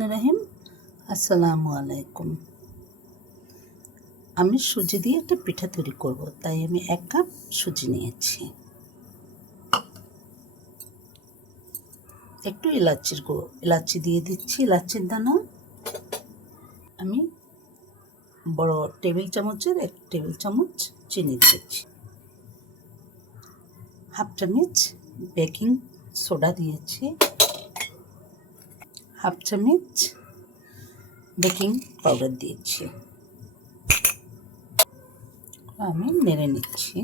রহিম, আসসালামু আলাইকুম। আমি সুজি দিয়ে একটা পিঠা তৈরি করব, তাই আমি 1 কাপ সুজি নিয়েছি। একটু এলাচির গুঁড়ো, এলাচি দিয়ে দিচ্ছি, এলাচির দানা। আমি বড় টেবিল চামচের 1 টেবিল চামচ চিনি দিয়েছি। 1/2 চামচ বেকিং সোডা দিয়েছি। 1/2 চামচ বেকিং পাউডার দিয়েছি। আমি নেড়ে নিচ্ছি।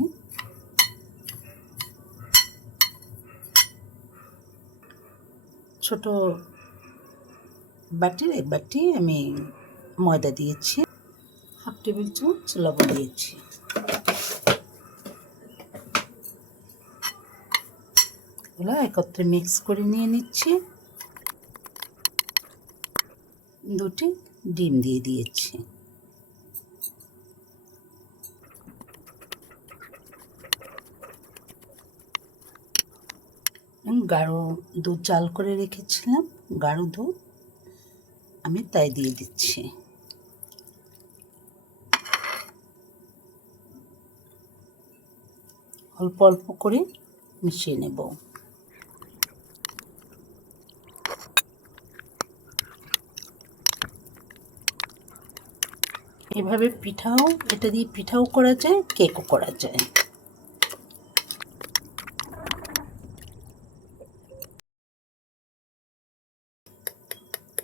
ছোট বাটির 1 বাটি আমি ময়দা দিয়েছি। 1/2 টেবিল চামচ লবণ দিয়েছি। এগুলো একত্রে মিক্স করে নিয়ে নিচ্ছি। 2টি ডিম দিয়ে দিয়েছি। গাঢ় দুধ জাল করে রেখেছিলাম, গাঢ় দুধ আমি তাই দিয়ে দিচ্ছি। অল্প অল্প করে মিশিয়ে নেব। এভাবে এটা দিয়ে পিঠাও করা যায়, কেকও করা যায়।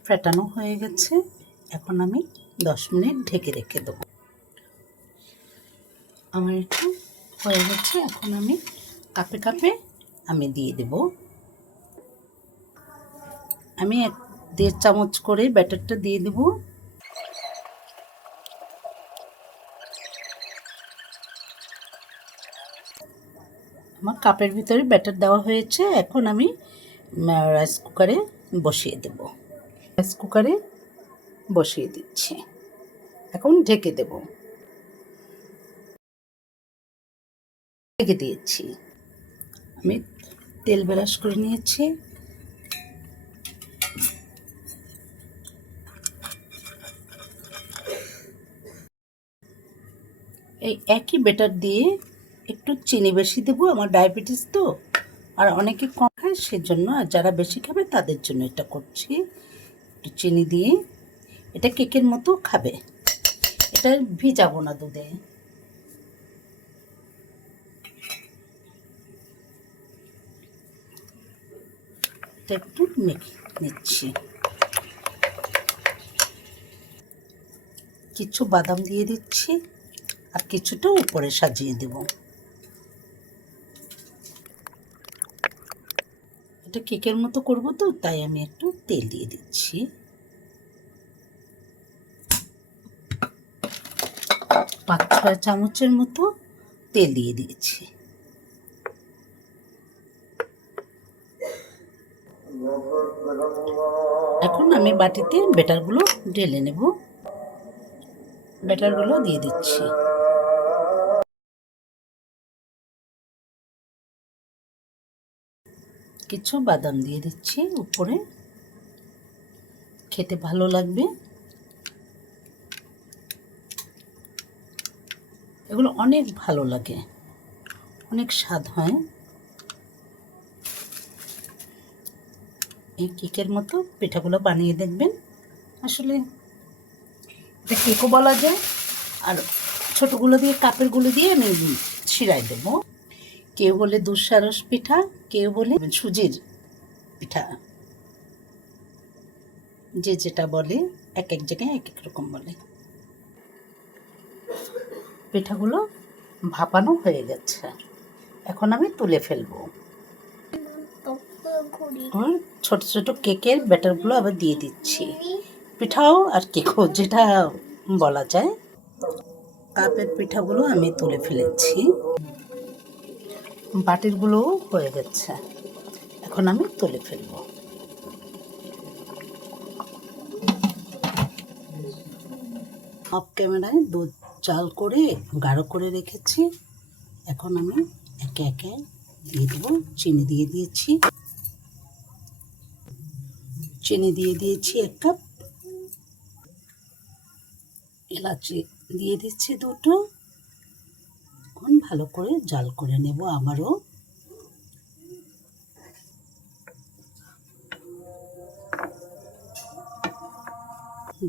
ফেটানো হয়ে গেছে, এখন আমি 10 মিনিট ঢেকে রেখে দেবো। আমার এটা হয়ে গেছে, এখন আমি কাপে কাপে আমি দিয়ে দেব। আমি 1.5 চামচ করে ব্যাটারটা দিয়ে দেব। আমার কাপের ভিতরে ব্যাটার দেওয়া হয়েছে, এখন আমি রাইস কুকারে বসিয়ে দেব। রাইস কুকারে বসিয়ে দিচ্ছি, এখন ঢেকে দেব। ঢেকে দিয়েছি। আমি তেল ব্রাশ করে নিয়েছি। এই একই ব্যাটার দিয়ে একটু চিনি বেশি দেবো, আমার ডায়াবেটিস তো, আর অনেকে কম খায় সেজন্য, আর যারা বেশি খাবে তাদের জন্য এটা করছি। একটু চিনি দিয়ে এটা কেকের মতো খাবে। এটা ভিজাবো না দুধে। এটা একটু মেখে নিচ্ছি। কিছু বাদাম দিয়ে দিচ্ছি, আর কিছুটা উপরে সাজিয়ে দেব। এটা কেকের মতো করব তো, তাই আমি একটু তেল দিয়ে দিচ্ছি। 5-6 চামচের মতো তেল দিয়ে দিয়েছি। এখন আমি বাটিতে ব্যাটারগুলো ঢেলে নেব। ব্যাটারগুলো দিয়ে দিচ্ছি। কিছু বাদাম দিয়ে দিচ্ছি উপরে, খেতে ভালো লাগবে। এগুলো অনেক ভালো লাগে, অনেক স্বাদ হয়। এই কেকের মতো পিঠাগুলো বানিয়ে দেখবেন। আসলে এটা কেকও বলা যায়, আর ছোটোগুলো দিয়ে কাপেরগুলো দিয়ে আমি ছিঁড়াই দেবো। কেউ বলে দুঃসারস পিঠা, কেউ বলে সুজির পিঠা, যে যেটা বলে, এক এক জায়গায় এক এক রকম বলে। পিঠাগুলো ভাপানো হয়ে গেছে, এখন আমি তুলে ফেলবো। ছোট ছোট কেকের ব্যাটারগুলো আবার দিয়ে দিচ্ছি। পিঠাও আর কেকও যেটা বলা যায়। কাপের পিঠাগুলো আমি তুলে ফেলেছি, বাটিরগুলোও হয়ে গেছে, এখন আমি তুলে ফেলবো। অফ ক্যামেরায় দুধ জাল করে গাঢ় করে রেখেছি, এখন আমি একে একে দিয়ে দেবো। চিনি দিয়ে দিয়েছি, চিনি দিয়ে দিয়েছি 1 কাপ, এলাচি দিয়ে দিচ্ছি 2টো। এখন ভালো করে জাল করে নেব আবারও।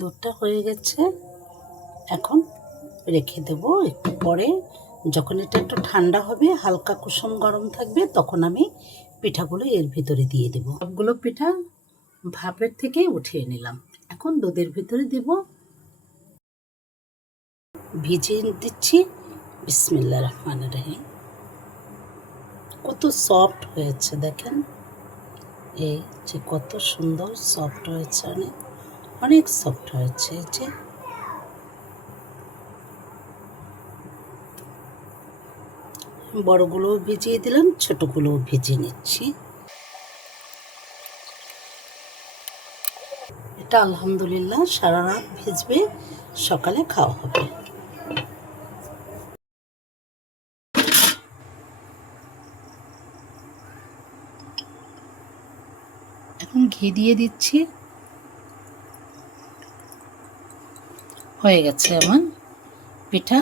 দুধটা হয়ে গেছে, এখন রেখে দেব। একটু পরে যখন এটা একটু ঠান্ডা হবে, হালকা কুসুম গরম থাকবে, তখন আমি পিঠাগুলো এর ভিতরে দিয়ে দেব। সবগুলো পিঠা ভাপের থেকে উঠিয়ে নিলাম, এখন দুধের ভিতরে দেব, ভিজিয়ে দিচ্ছি। বিসমিল্লাহির রহমানির রহিম। কত সফট হয়েছে দেখেন, এই যে কত সুন্দর সফট হয়েছে, অনেক অনেক সফট হয়েছে। এই যে বড়গুলোও ভিজিয়ে দিলাম, ছোটগুলোও ভিজিয়ে নিচ্ছি। এটা আলহামদুলিল্লাহ সারা রাত ভিজবে, সকালে খাওয়া হবে। এখন ঘি দিয়ে দিচ্ছি। হয়ে গেছে আমার পিঠা।